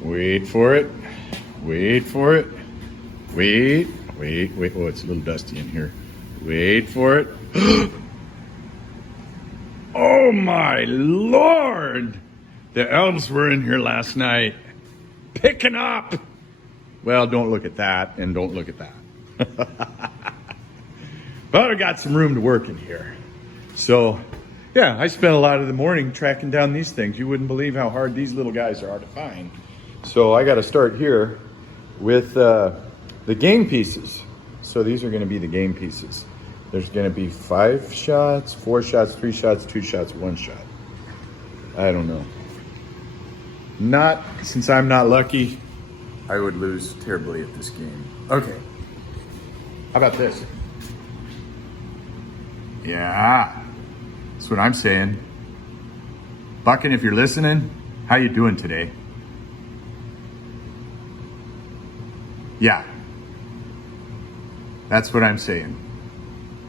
Wait for it. Wait for it. Wait. Oh, it's a little dusty in here. Wait for it. Oh my Lord! The elves were in here last night. Picking up. Well, don't look at that and don't look at that. But I got some room to work in here. So, yeah, I spent a lot of the morning tracking down these things. You wouldn't believe how hard these little guys are to find. So I got to start here with the game pieces. So these are going to be the game pieces. There's going to be 5 shots, 4 shots, 3 shots, 2 shots, 1 shot. I don't know. Since I'm not lucky, I would lose terribly at this game. Okay. How about this? Yeah. That's what I'm saying. Buckin', if you're listening, how you doing today? Yeah. That's what I'm saying.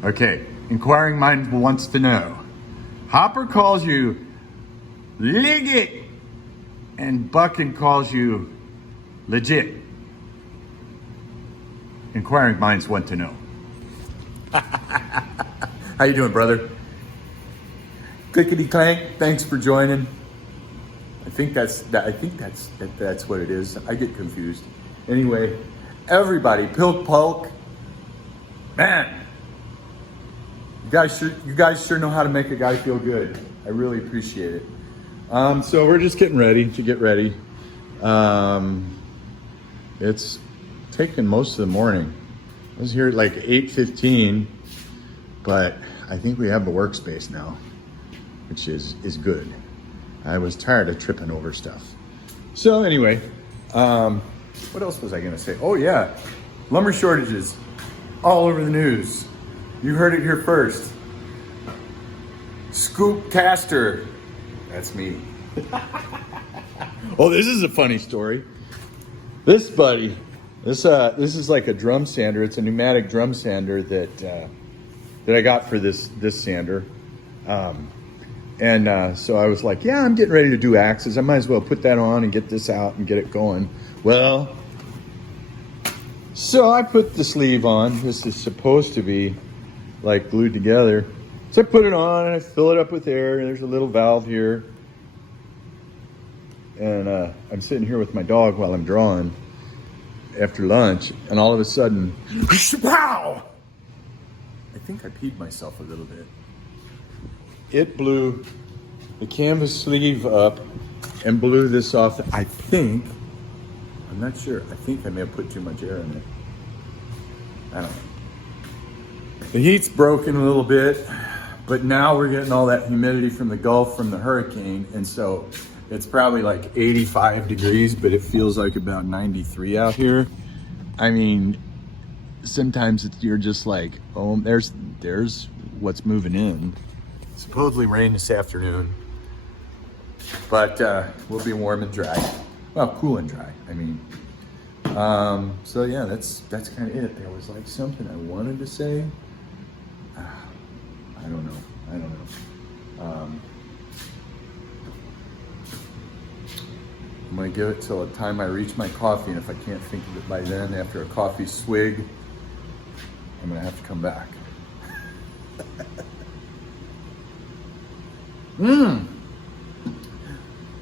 Okay. Inquiring mind wants to know. Hopper calls you Liggett, and Buckin calls you legit. Inquiring minds want to know. How you doing, brother? Clickety clank. Thanks for joining. I think that's what it is. I get confused. Anyway, everybody, Pilk Pulk. Man, you guys sure know how to make a guy feel good. I really appreciate it. So we're just getting ready to get ready. It's taken most of the morning. I was here at like 8:15, but I think we have the workspace now, which is good. I was tired of tripping over stuff. So anyway, what else was I gonna say? Oh yeah, lumber shortages all over the news. You heard it here first. Scoop Caster, that's me. Oh, this is a funny story. This buddy, this is like a drum sander. It's a pneumatic drum sander that I got for this sander. So I was like, yeah, I'm getting ready to do axes. I might as well put that on and get this out and get it going. Well, so I put the sleeve on. This is supposed to be like glued together. So I put it on and I fill it up with air. And there's a little valve here. And I'm sitting here with my dog while I'm drawing after lunch. And all of a sudden, pow! I think I peed myself a little bit. It blew the canvas sleeve up and blew this off. I think, I'm not sure. I think I may have put too much air in it. I don't know. The heat's broken a little bit, but now we're getting all that humidity from the Gulf from the hurricane. And so it's probably like 85 degrees, but it feels like about 93 out here. I mean, sometimes you're just like, oh, there's what's moving in. Supposedly rain this afternoon, but we'll be warm and dry. Well, cool and dry, I mean. So yeah, that's kind of it. There was like something I wanted to say. I don't know. I'm gonna give it till the time I reach my coffee, and if I can't think of it by then, after a coffee swig, I'm gonna have to come back.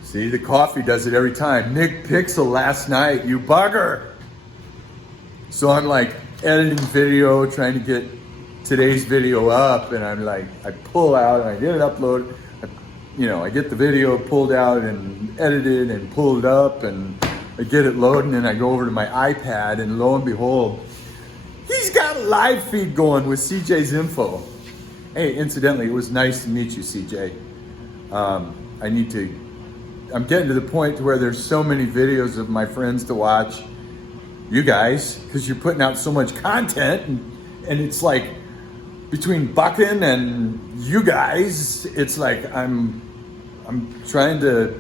See, the coffee does it every time. Nick Pixel last night, you bugger. So I'm like editing video, trying to get today's video up, and I'm like, I pull out and I get it uploaded. I get the video pulled out and edited and pulled up, and I get it loading, and I go over to my iPad, and lo and behold, he's got a live feed going with CJ's info. Hey, incidentally, it was nice to meet you, CJ. I'm getting to the point to where there's so many videos of my friends to watch, you guys, because you're putting out so much content, and it's like between Buckin and you guys, it's like I'm trying to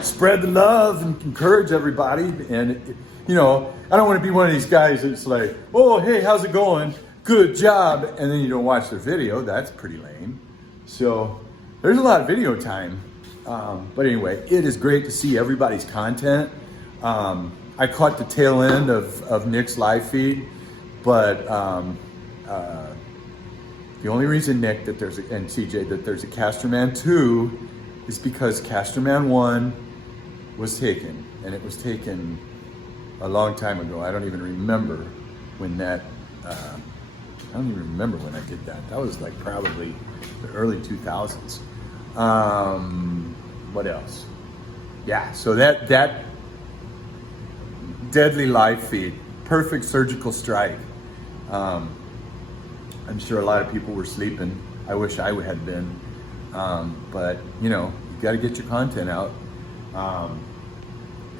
spread the love and encourage everybody, and I don't want to be one of these guys that's like, oh hey, how's it going, good job, and then you don't watch their video. That's pretty lame. So there's a lot of video time But anyway, it is great to see everybody's content. I caught the tail end of Nick's live feed, but the only reason, Nick, and CJ, that there's a Casterman 2 is because Casterman 1 was taken, and it was taken a long time ago. I don't even remember when that, I don't even remember when I did that. That was like probably the early 2000s. What else? Yeah, so that deadly live feed, perfect surgical strike. I'm sure a lot of people were sleeping. I wish I had been. But you know, you got to get your content out.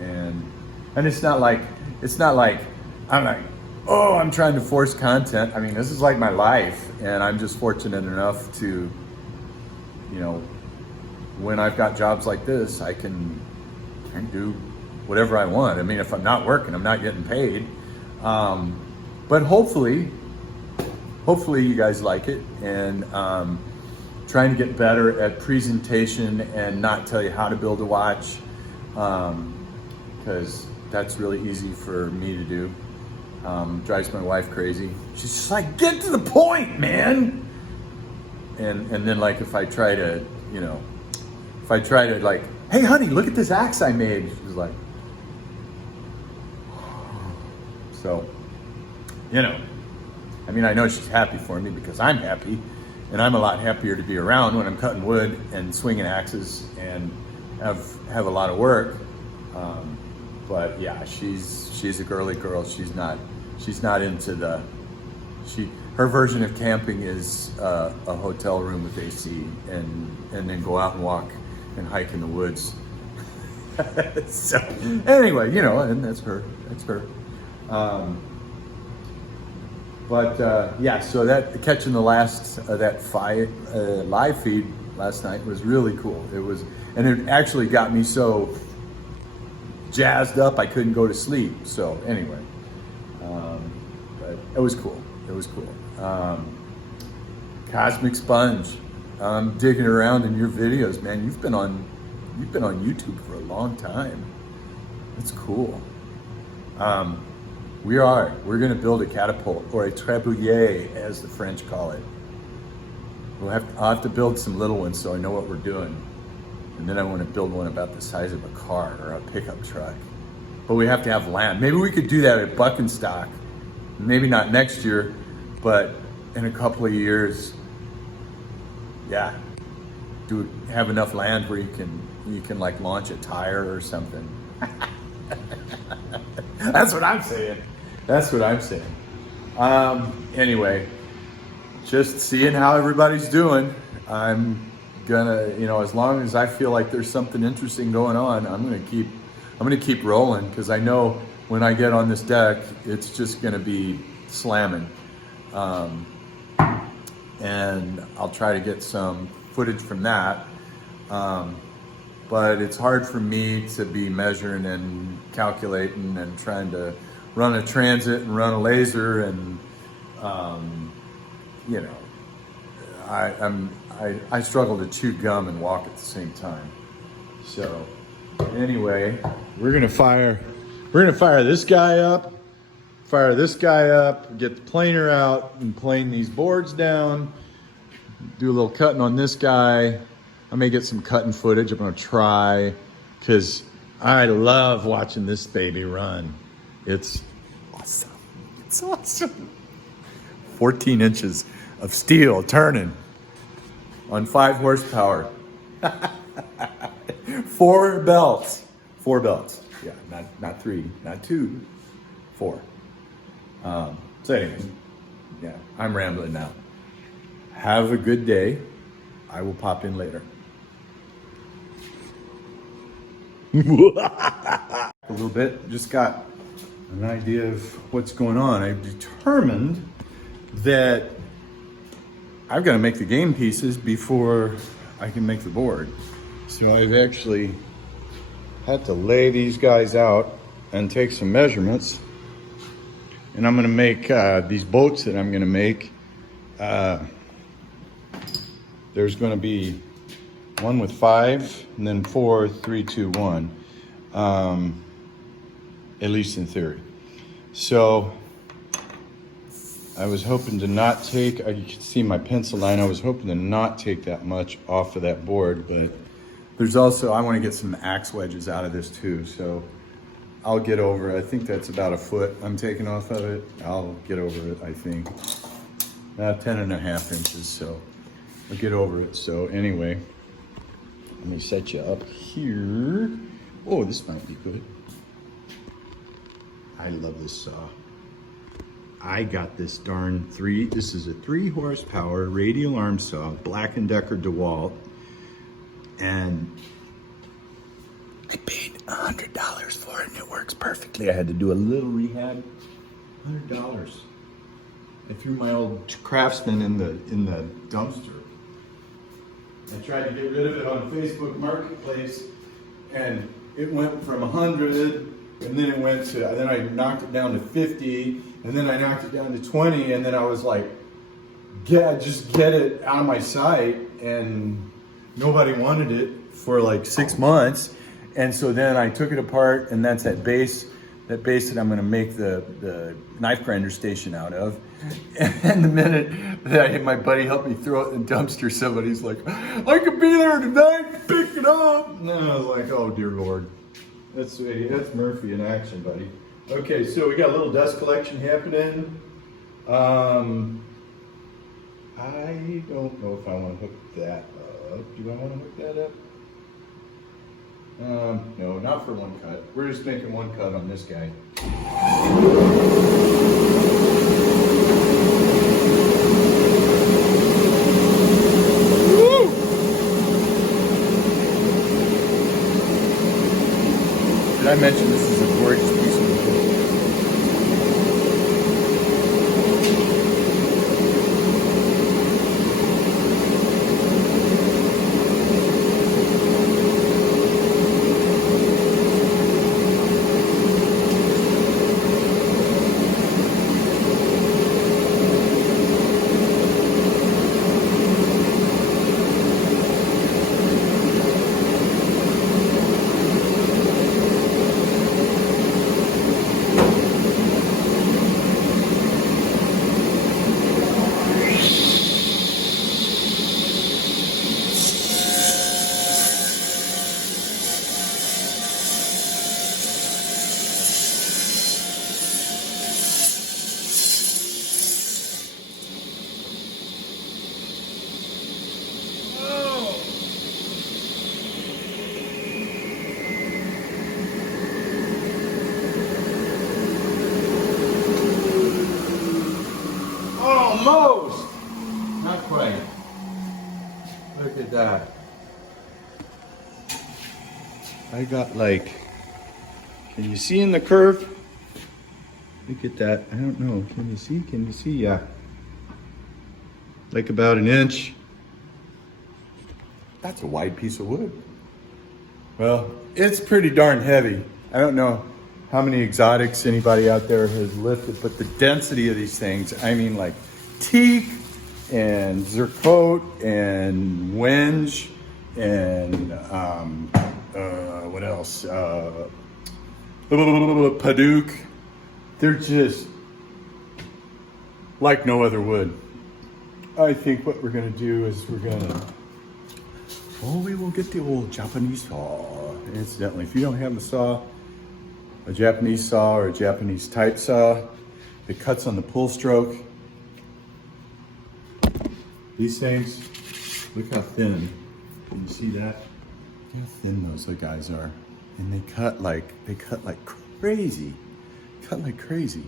And it's not like I'm like, oh, I'm trying to force content. I mean, this is like my life, and I'm just fortunate enough to, you know, when I've got jobs like this, I can do whatever I want. I mean, if I'm not working, I'm not getting paid. But hopefully you guys like it, and trying to get better at presentation and not tell you how to build a watch, because that's really easy for me to do. Drives my wife crazy. She's just like, get to the point, man. And then like if I try to like, hey honey, look at this axe I made, she's like, so, you know, I mean, I know she's happy for me because I'm happy, and I'm a lot happier to be around when I'm cutting wood and swinging axes and have a lot of work. But yeah, she's a girly girl. She's not into her version of camping is a hotel room with AC and then go out and walk and hike in the woods. So anyway, you know, and that's her. Yeah, so that catching the last live feed last night was really cool. And it actually got me so jazzed up I couldn't go to sleep. So anyway, but it was cool. Cosmic Sponge, I'm digging around in your videos, man. You've been on YouTube for a long time. That's cool. We're going to build a catapult, or a trebuchet, as the French call it. I'll have to build some little ones so I know what we're doing. And then I want to build one about the size of a car or a pickup truck. But we have to have land. Maybe we could do that at Buckenstock. Maybe not next year, but in a couple of years. Yeah. Have enough land where you can like launch a tire or something. That's what I'm saying. Anyway, just seeing how everybody's doing. I'm gonna, you know, as long as I feel like there's something interesting going on, I'm gonna keep rolling, because I know when I get on this deck, it's just gonna be slamming. And I'll try to get some footage from that. But it's hard for me to be measuring and calculating and trying to run a transit and run a laser, and you know, I struggle to chew gum and walk at the same time. So anyway, we're gonna fire this guy up, get the planer out and plane these boards down, do a little cutting on this guy. I may get some cutting footage. I'm gonna try, because I love watching this baby run. It's awesome. 14 inches of steel turning on 5 horsepower. 4 belts. Yeah, not 3, not 2, 4. So anyway, yeah, I'm rambling now. Have a good day. I will pop in later. A little bit, just got an idea of what's going on. I've determined that I've got to make the game pieces before I can make the board. So I've actually had to lay these guys out and take some measurements. And I'm going to make these boats that I'm going to make. There's going to be One with 5, and then 4, 3, 2, 1. At least in theory. So I was hoping to not take, you can see my pencil line, I was hoping to not take that much off of that board, but there's also, I want to get some axe wedges out of this too, so I'll get over it. I think that's about a foot I'm taking off of it. I'll get over it, I think. 10.5 inches, so I'll get over it. So anyway, let me set you up here. Oh, this might be good. I love this saw. I got this darn this is a 3 horsepower radial arm saw, Black & Decker DeWalt, and I paid $100 for it and it works perfectly. I had to do a little rehab, $100. I threw my old Craftsman in the dumpster. I tried to get rid of it on Facebook Marketplace, and it went from 100, and then it went to, then I knocked it down to 50, and then I knocked it down to 20, and then I was like, just get it out of my sight, and nobody wanted it for like 6 months. And so then I took it apart, and that's that base that I'm gonna make the knife grinder station out of. And the minute that my buddy helped me throw it in the dumpster, somebody's like, I could be there tonight to pick it up. And I was like, oh dear Lord. That's Murphy in action, buddy. Okay, so we got a little dust collection happening. I don't know if I want to hook that up. Do I want to hook that up? No, not for one cut. We're just making one cut on this guy. Woo! Did I mention this is a gorgeous piece of wood? Almost! Not quite. Look at that. I got like, can you see in the curve? Look at that. I don't know. Can you see? Can you see? Yeah. Like about an inch. That's a wide piece of wood. Well, it's pretty darn heavy. I don't know how many exotics anybody out there has lifted, but the density of these things, I mean like teak and zircote and wenge and what else? Padauk. They're just like no other wood. I think what we're gonna do is we will get the old Japanese saw. Incidentally, if you don't have the saw, a Japanese saw or a Japanese type saw, it cuts on the pull stroke. These things, look how thin. Can you see that? Look how thin those guys are. And they cut like crazy. Cut like crazy.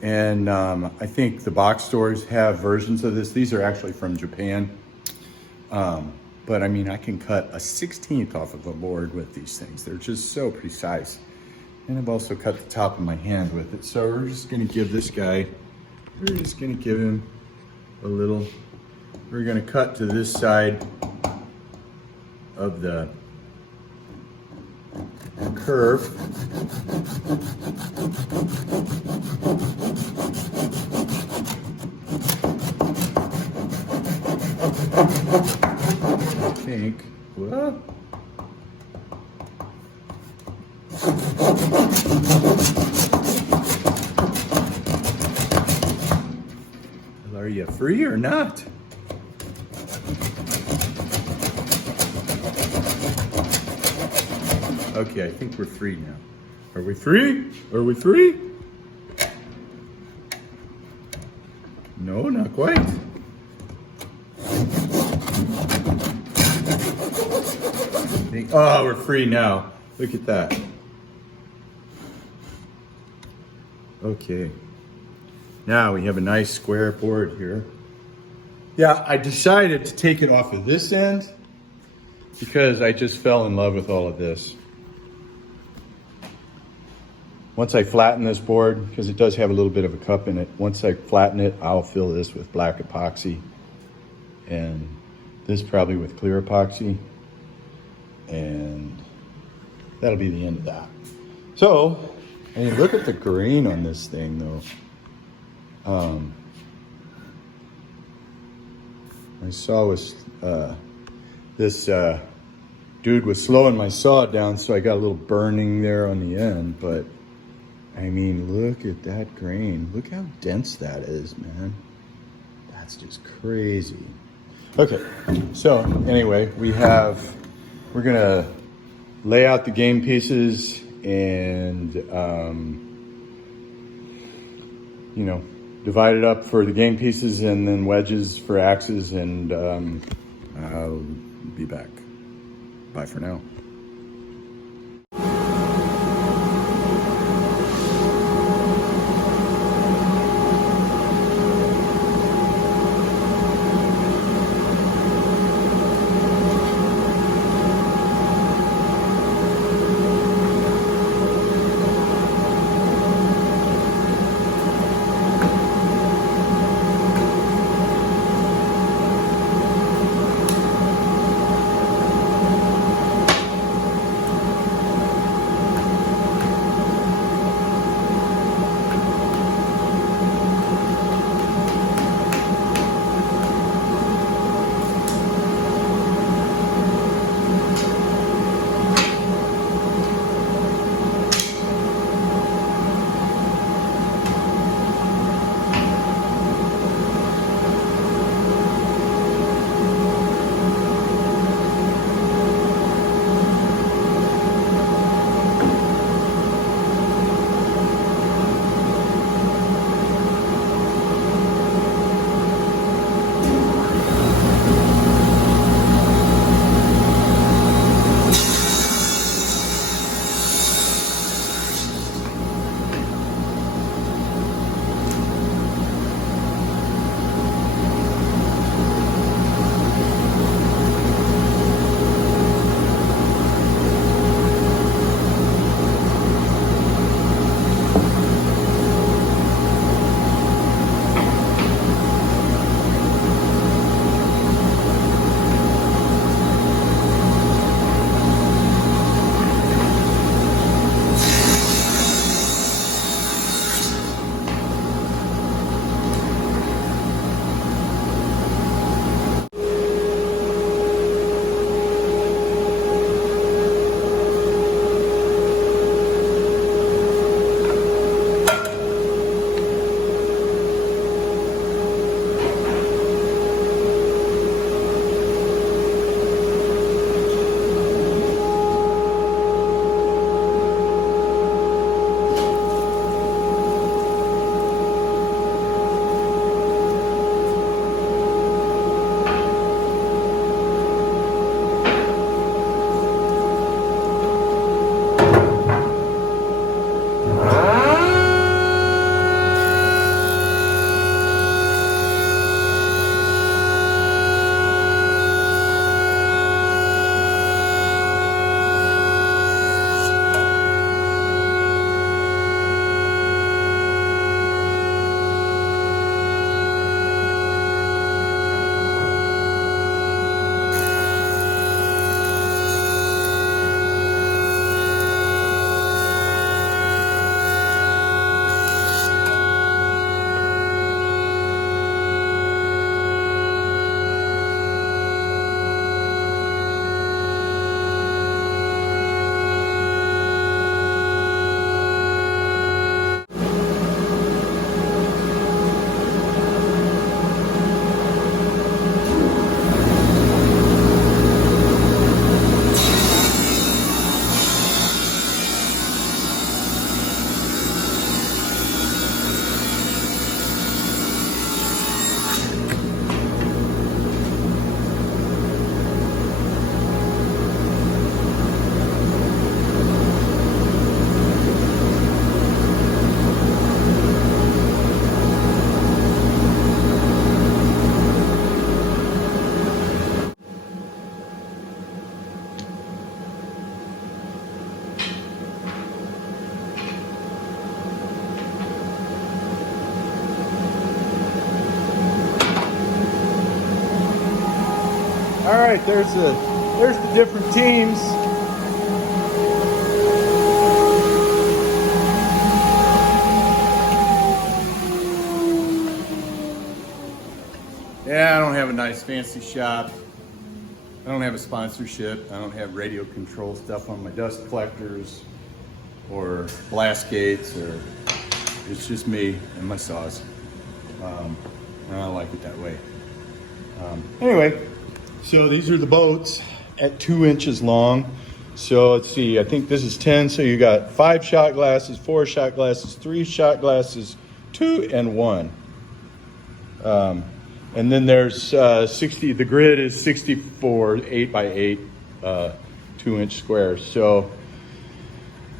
And I think the box stores have versions of this. These are actually from Japan. But I mean, I can cut a 16th off of a board with these things. They're just so precise. And I've also cut the top of my hand with it. So we're just gonna give this guy, we're just gonna give him a little, we're gonna cut to this side of the curve. I think What? Well, are you free or not? Okay, I think we're free now. Are we free? Are we free? No, not quite. Oh, we're free now. Look at that. Okay. Now we have a nice square board here. Yeah, I decided to take it off of this end because I just fell in love with all of this. Once I flatten this board, because it does have a little bit of a cup in it, once I flatten it, I'll fill this with black epoxy and this probably with clear epoxy, and that'll be the end of that. So, I mean, look at the grain on this thing though. I saw was this dude was slowing my saw down, so I got a little burning there on the end, but I mean, look at that grain. Look how dense that is, man. That's just crazy. Okay, so anyway, we're gonna lay out the game pieces and, you know, divide it up for the game pieces and then wedges for axes, and I'll be back. Bye for now. right, there's the different teams. Yeah, I don't have a nice fancy shop. I don't have a sponsorship. I don't have radio control stuff on my dust collectors or blast gates, or it's just me and my saws. And I like it that way. Anyway, so these are the boats at 2 inches long. So let's see, I think this is 10. So you got 5 shot glasses, 4 shot glasses, 3 shot glasses, 2 and 1. And then there's 60, the grid is 64 8 by 8 2 inch squares. So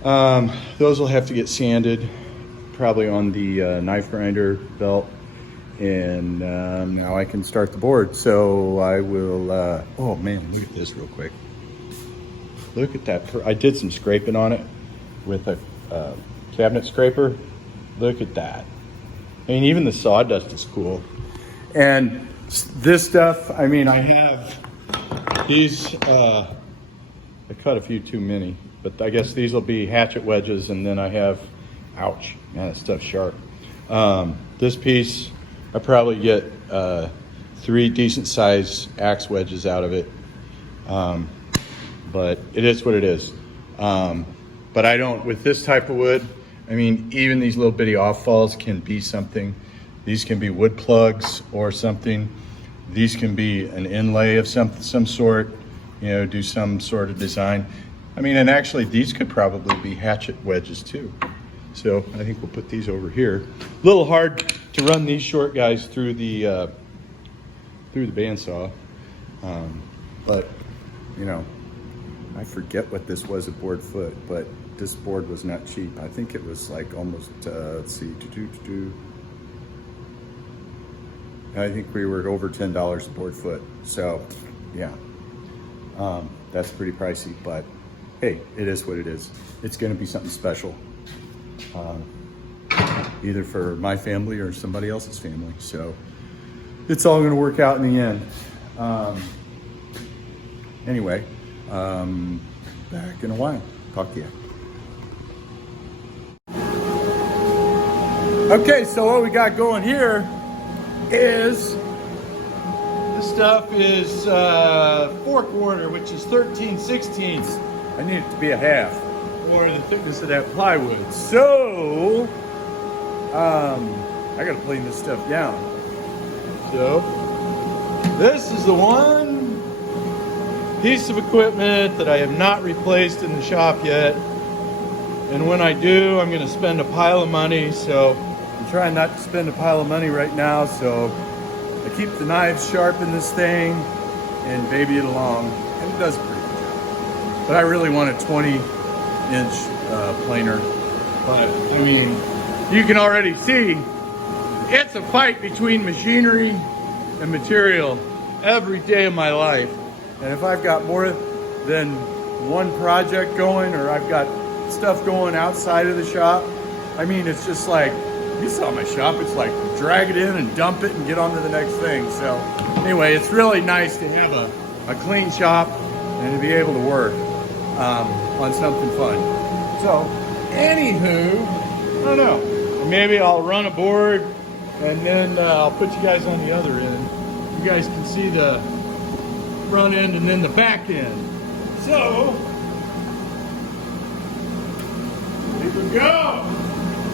those will have to get sanded probably on the knife grinder belt. And now I can start the board. So I will, oh man, look at this real quick. Look at that. I did some scraping on it with a cabinet scraper. Look at that. I mean, even the sawdust is cool. And this stuff, I mean, I have these, I cut a few too many, but I guess these will be hatchet wedges. And then I have, ouch, man, that stuff's sharp. This piece, I probably get 3 decent size axe wedges out of it. But it is what it is. But I don't, with this type of wood, I mean, even these little bitty off-falls can be something. These can be wood plugs or something. These can be an inlay of some sort, you know, do some sort of design. I mean, and actually these could probably be hatchet wedges too. So I think we'll put these over here. A little hard to run these short guys through the bandsaw. But, you know, I forget what this was a board foot, but this board was not cheap. I think it was like almost, let's see, I think we were over $10 a board foot. So yeah, that's pretty pricey, but hey, it is what it is. It's gonna be something special, either for my family or somebody else's family. So it's all gonna work out in the end. Anyway, back in a while. Talk to you. Okay, so what we got going here is, this stuff is 4/4, which is 13/16. I need it to be a half, or the thickness of that plywood. So, I gotta plane this stuff down. So, this is the one piece of equipment that I have not replaced in the shop yet. And when I do, I'm gonna spend a pile of money. So I'm trying not to spend a pile of money right now. So I keep the knives sharp in this thing and baby it along. And it does a pretty good job. But I really want a 20-inch planer. But I mean, you can already see it's a fight between machinery and material every day of my life. And if I've got more than one project going, or I've got stuff going outside of the shop, I mean, it's just like, you saw my shop, it's like drag it in and dump it and get on to the next thing. So anyway, it's really nice to have a clean shop and to be able to work on something fun. So anywho, I don't know, maybe I'll run a board and then I'll put you guys on the other end. You guys can see the front end and then the back end. So here we go.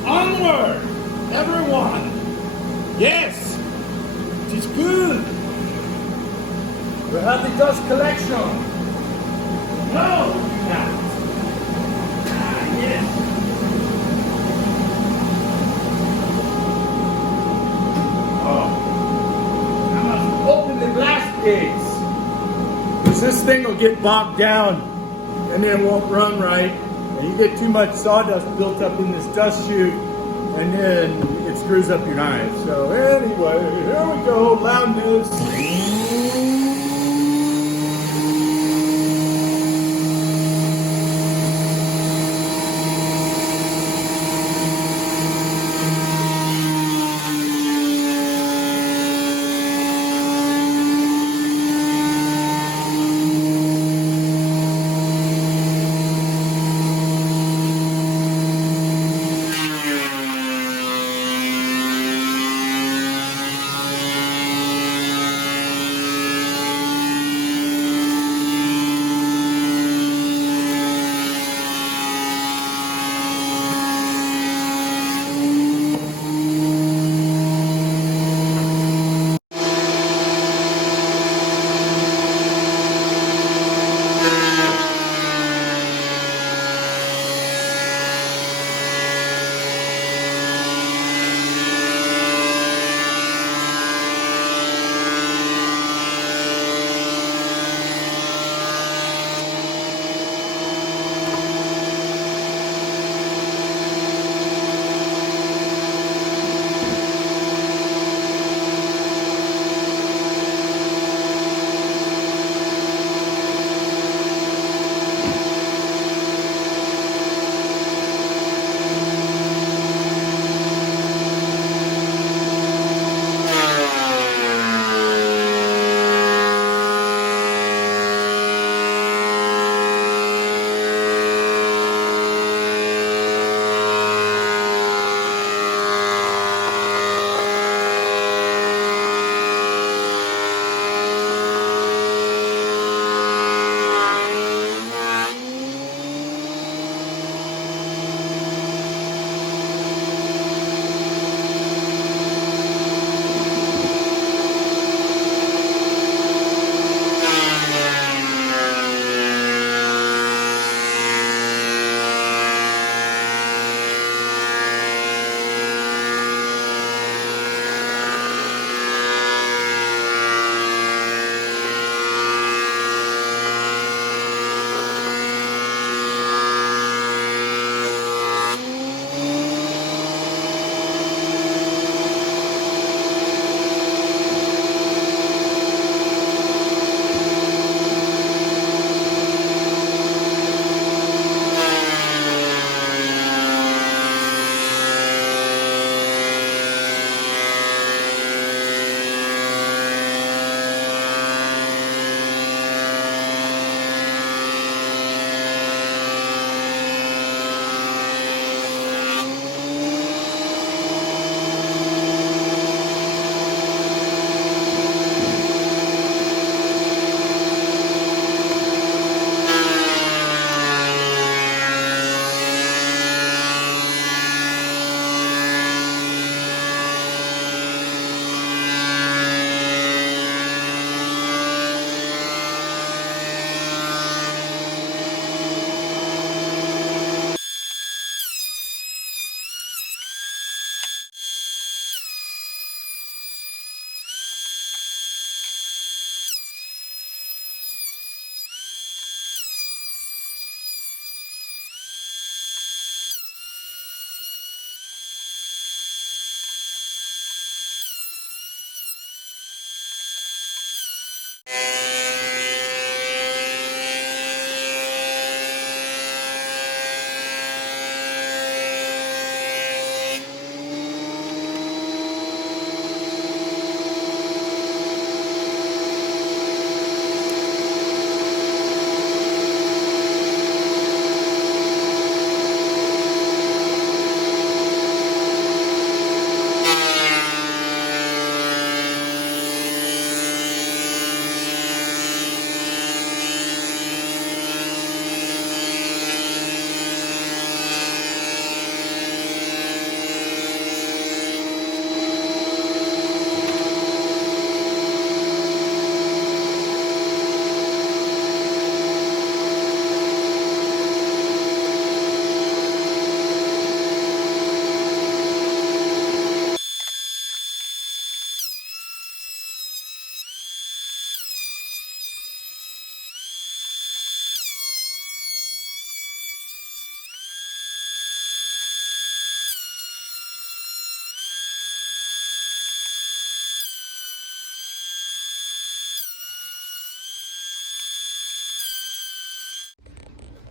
Onward, everyone. Yes, it is good. We have the dust collection. No, not. Ah, yes. Oh, I must open the glass gates. Because this thing will get bogged down and then it won't run right. And you get too much sawdust built up in this dust chute and then it screws up your knife. So anyway, here we go, loudness.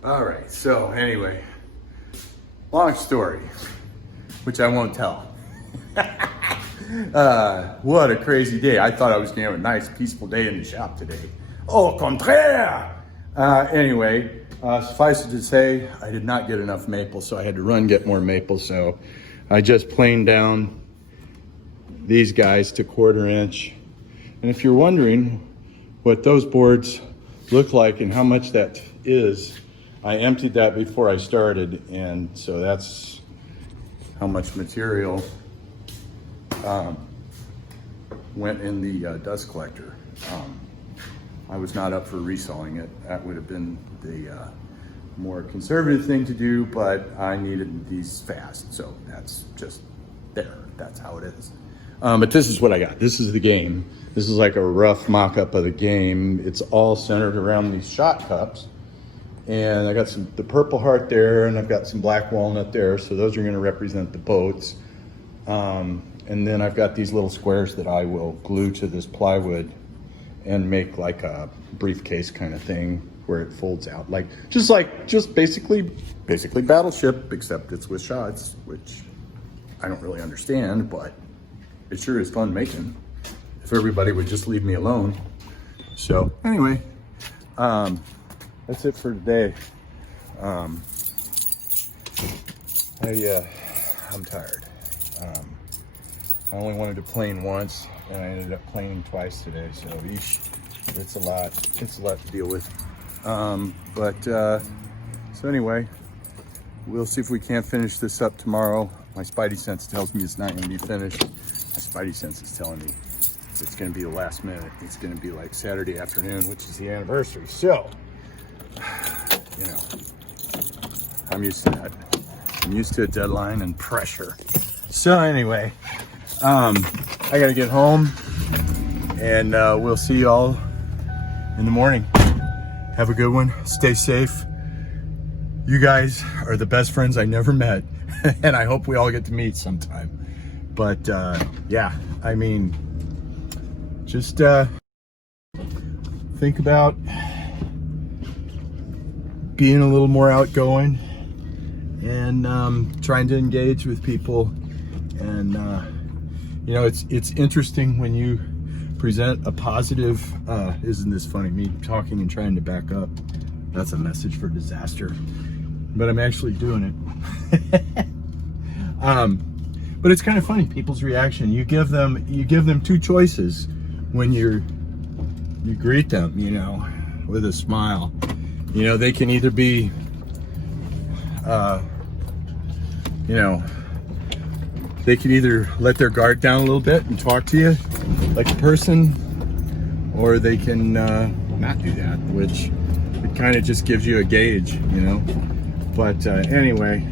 All right, so anyway, long story, which I won't tell. What a crazy day. I thought I was gonna have a nice, peaceful day in the shop today. Au contraire! Anyway, suffice it to say, I did not get enough maple, so I had to run get more maple, so I just planed down these guys to 1/4 inch. And if you're wondering what those boards look like and how much that is, I emptied that before I started, and so that's how much material went in the dust collector. I was not up for reselling it. That would have been the more conservative thing to do, but I needed these fast, so that's just there. That's how it is. But this is what I got. This is the game. This is like a rough mock-up of the game. It's all centered around these shot cups. And I got the Purple Heart there, and I've got some black walnut there, so those are gonna represent the boats. And then I've got these little squares that I will glue to this plywood and make like a briefcase kind of thing where it folds out, just basically Battleship, except it's with shots, which I don't really understand, but it sure is fun making. If everybody would just leave me alone. So anyway, that's it for today. I'm tired. I only wanted to plane once, and I ended up planing twice today. So eesh, it's a lot. It's a lot to deal with. So anyway, we'll see if we can't finish this up tomorrow. My spidey sense tells me it's not going to be finished. My spidey sense is telling me it's going to be the last minute. It's going to be like Saturday afternoon, which is the anniversary. So, you know, I'm used to that. I'm used to a deadline and pressure. So anyway, I got to get home, and we'll see you all in the morning. Have a good one. Stay safe. You guys are the best friends I never met, and I hope we all get to meet sometime. But yeah, I mean, just think about being a little more outgoing and trying to engage with people. And you know, it's interesting when you present a positive, isn't this funny, me talking and trying to back up? That's a message for disaster, but I'm actually doing it. But it's kind of funny, people's reaction. You give them two choices when you greet them, you know, with a smile. You know, they can either be, you know, they can either let their guard down a little bit and talk to you like a person, or they can not do that, which it kind of just gives you a gauge, you know. But anyway,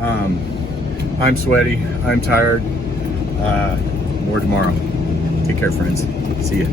I'm sweaty, I'm tired. More tomorrow. Take care, friends. See ya.